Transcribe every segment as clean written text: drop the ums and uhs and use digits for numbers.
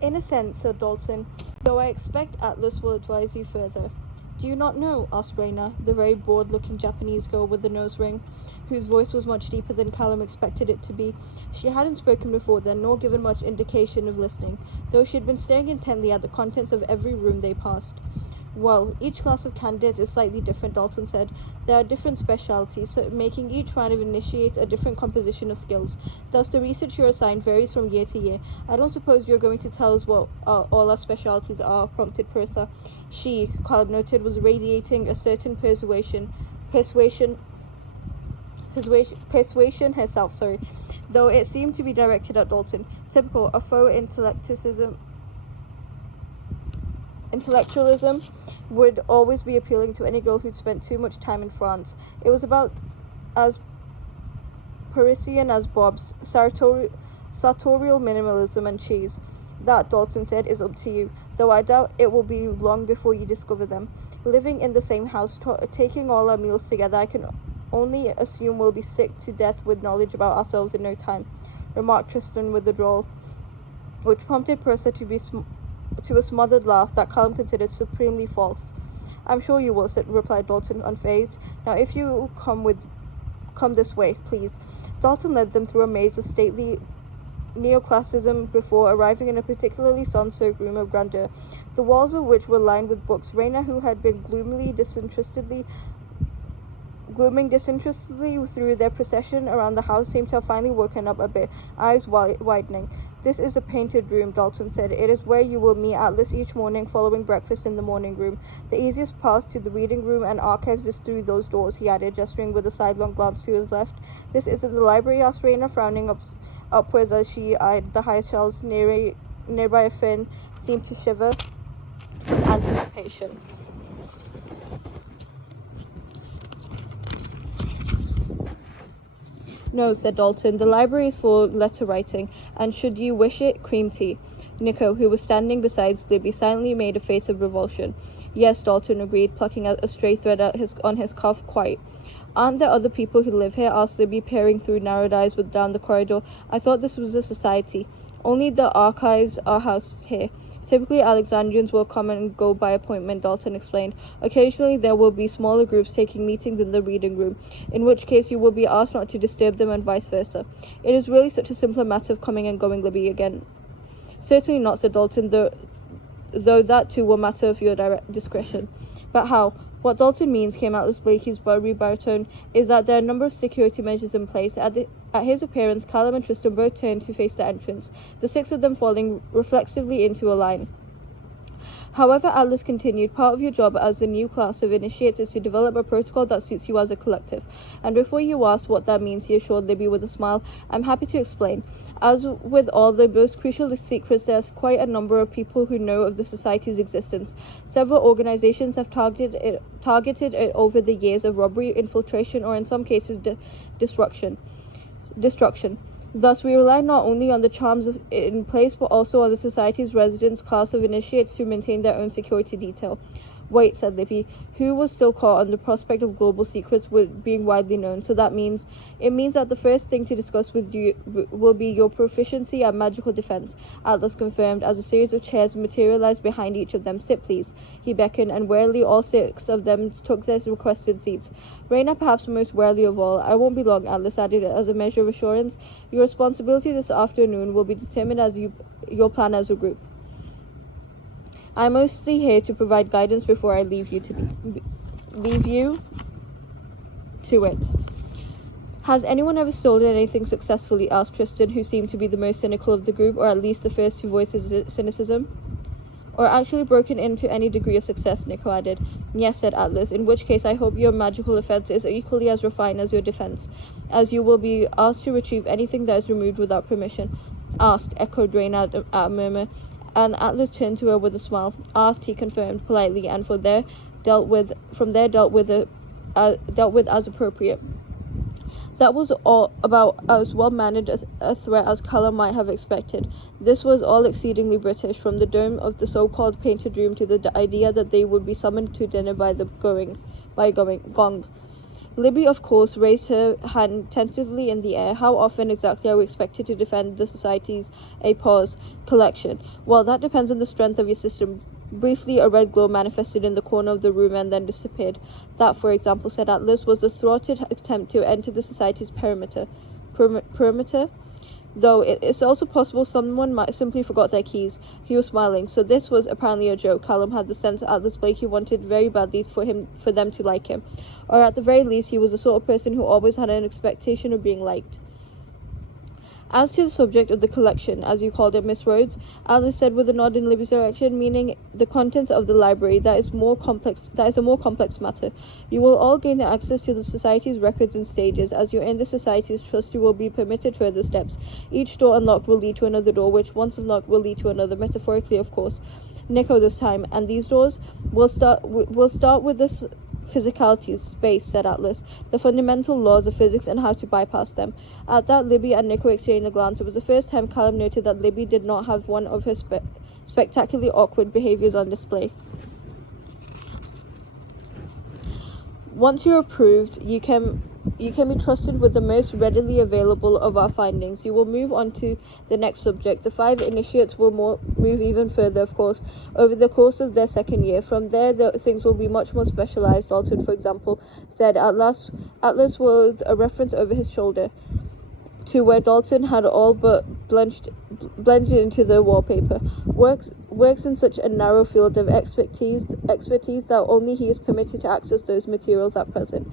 In a sense, said Dalton, though I expect Atlas will advise you further. Do you not know? Asked Raina, the very bored-looking Japanese girl with the nose ring, whose voice was much deeper than Callum expected it to be. She hadn't spoken before then, nor given much indication of listening, though she had been staring intently at the contents of every room they passed. Well, each class of candidates is slightly different, Dalton said. There are different specialties, so making each round of initiates a different composition of skills. Thus, the research you're assigned varies from year to year. I don't suppose you're going to tell us what all our specialties are, prompted Purser. She, Callum noted, was radiating a certain persuasion herself, though it seemed to be directed at Dalton. Typical, a faux intellectualism would always be appealing to any girl who'd spent too much time in France. It was about as Parisian as Bob's, sartorial minimalism and cheese. That, Dalton said, is up to you, though I doubt it will be long before you discover them. Living in the same house, taking all our meals together, I can only assume we'll be sick to death with knowledge about ourselves in no time, remarked Tristan with a drawl, which prompted Purser to a smothered laugh that Callum considered supremely false. I'm sure you will, replied Dalton, unfazed. Now if you come this way, please. Dalton led them through a maze of stately neoclassicism before arriving in a particularly sun-soaked room of grandeur, the walls of which were lined with books. Raina, who had been glooming disinterestedly through their procession around the house, seemed to have finally woken up a bit, eyes widening. This is a painted room, Dalton said. It is where you will meet Atlas each morning following breakfast in the morning room. The easiest path to the reading room and archives is through those doors, he added, gesturing with a sidelong glance to his left. This isn't the library, asked Raina, frowning upwards as she eyed the high shelves nearby. A fin seemed to shiver in anticipation. No, said Dalton. The library is for letter writing, and should you wish it, cream tea. Nico, who was standing beside Libby, silently made a face of revulsion. Yes, Dalton agreed, plucking out a stray thread on his cuff. Quite. Aren't there other people who live here? Asked Libby, peering through narrowed eyes down the corridor. I thought this was a society. Only the archives are housed here. Typically, Alexandrians will come and go by appointment, Dalton explained. Occasionally, there will be smaller groups taking meetings in the reading room, in which case you will be asked not to disturb them and vice versa. It is really such a simple matter of coming and going, Libby again. Certainly not, said Dalton, though that too will matter of your direct discretion. But how? What Dalton means, came out of Blakey's buttery baritone, is that there are a number of security measures in place. At his appearance, Callum and Tristan both turned to face the entrance, the six of them falling reflexively into a line. However, Atlas continued, part of your job as the new class of initiates is to develop a protocol that suits you as a collective. And before you ask what that means, he assured Libby with a smile, I'm happy to explain. As with all the most crucial secrets, there's quite a number of people who know of the Society's existence. Several organizations have targeted it over the years of robbery, infiltration, or in some cases destruction. Thus, we rely not only on the charms in place, but also on the Society's residents' class of initiates who maintain their own security detail. Wait, said Libby, who was still caught on the prospect of global secrets being widely known, so it means that the first thing to discuss with you will be your proficiency at magical defense, Atlas confirmed, as a series of chairs materialized behind each of them. Sit, please, he beckoned, and warily all six of them took their requested seats. Raina perhaps most warily of all. I won't be long, Atlas added as a measure of assurance. Your responsibility this afternoon will be determined as your plan as a group. I'm mostly here to provide guidance before I leave you to it. Has anyone ever stolen anything successfully? Asked Tristan, who seemed to be the most cynical of the group, or at least the first to voice his cynicism. Or actually broken into any degree of success, Nico added. Yes, said Atlas, in which case I hope your magical offense is equally as refined as your defense, as you will be asked to retrieve anything that is removed without permission. Asked, echoed Raina at a murmur. And Atlas turned to her with a smile. Asked, he confirmed politely, and from there dealt with as appropriate. That was all about as well-mannered a threat as Callum might have expected. This was all exceedingly British, from the dome of the so-called painted room to the idea that they would be summoned to dinner by the gong. Libby, of course, raised her hand tentatively in the air. How often exactly are we expected to defend the Society's A pause collection? Well, that depends on the strength of your system. Briefly, a red glow manifested in the corner of the room and then disappeared. That, for example, said Atlas, was a thwarted attempt to enter the Society's perimeter. Though it's also possible someone might simply forgot their keys. He was smiling. So this was apparently a joke. Callum had the sense Atlas Blakey wanted very badly for them to like him. Or at the very least, he was the sort of person who always had an expectation of being liked. As to the subject of the collection, as you called it, Miss Rhodes, Atlas said with a nod in Libby's direction, meaning the contents of the library, that is a more complex matter. You will all gain access to the Society's records in stages. As you earn the Society's trust, you will be permitted further steps. Each door unlocked will lead to another door, which once unlocked will lead to another, metaphorically of course. Nico this time, and these doors will start with this physicality, space, said Atlas, the fundamental laws of physics and how to bypass them. At that, Libby and Nico exchanged a glance. It was the first time Callum noted that Libby did not have one of her spectacularly awkward behaviors on display. Once you're approved, you can be trusted with the most readily available of our findings. You will move on to the next subject. The 5 initiates will move even further, of course, over the course of their second year. From there, things will be much more specialized. Dalton, for example, said Atlas with a reference over his shoulder to where Dalton had all but blended into the wallpaper. Works in such a narrow field of expertise that only he is permitted to access those materials at present.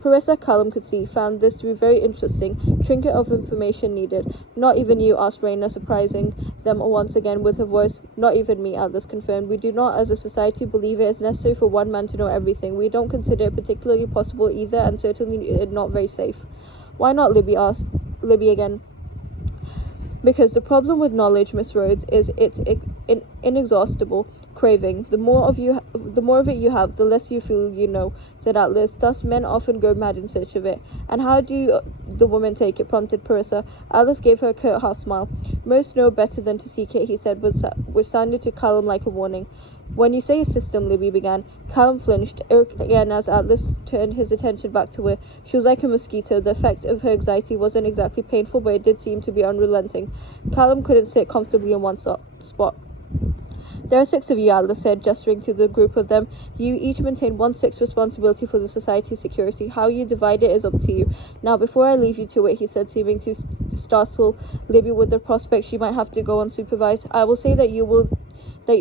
Professor Callum could see, found this to be very interesting. Trinket of information needed. Not even you, asked Raina, surprising them once again with her voice. Not even me, Atlas confirmed. We do not, as a society, believe it is necessary for one man to know everything. We don't consider it particularly possible either, and certainly not very safe. Why not, Libby asked. Libby again. Because the problem with knowledge, Miss Rhodes, is its inexhaustible craving. The more of it you have, the less you feel you know, said Atlas. Thus men often go mad in search of it. And how do the women take it, prompted Parissa. Atlas gave her a curt half smile. Most know better than to seek it, he said, which sounded to Callum like a warning. When you say a system, Libby began. Callum flinched, irked again as Atlas turned his attention back to her. She was like a mosquito. The effect of her anxiety wasn't exactly painful, but it did seem to be unrelenting. Callum couldn't sit comfortably in one spot. There are 6 of you, Atlas said, gesturing to the group of them. You each maintain 1/6 responsibility for the Society's security. How you divide it is up to you. Now, before I leave you to it, he said, seeming to startle Libby with the prospect she might have to go unsupervised, I will say that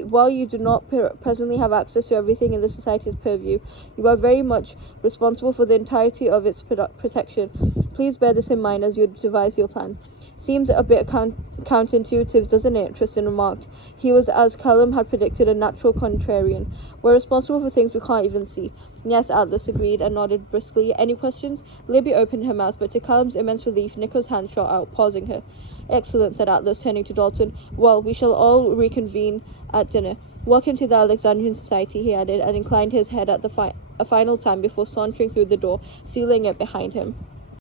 while you do not presently have access to everything in the Society's purview, you are very much responsible for the entirety of its protection. Please bear this in mind as you devise your plan. Seems a bit counterintuitive, doesn't it? Tristan remarked. He was, as Callum had predicted, a natural contrarian. We're responsible for things we can't even see. Yes, Atlas agreed and nodded briskly. Any questions? Libby opened her mouth, but to Callum's immense relief, Nico's hand shot out, pausing her. Excellent, said Atlas, turning to Dalton. Well, we shall all reconvene at dinner. Welcome to the Alexandrian Society, he added, and inclined his head at a final time before sauntering through the door, sealing it behind him.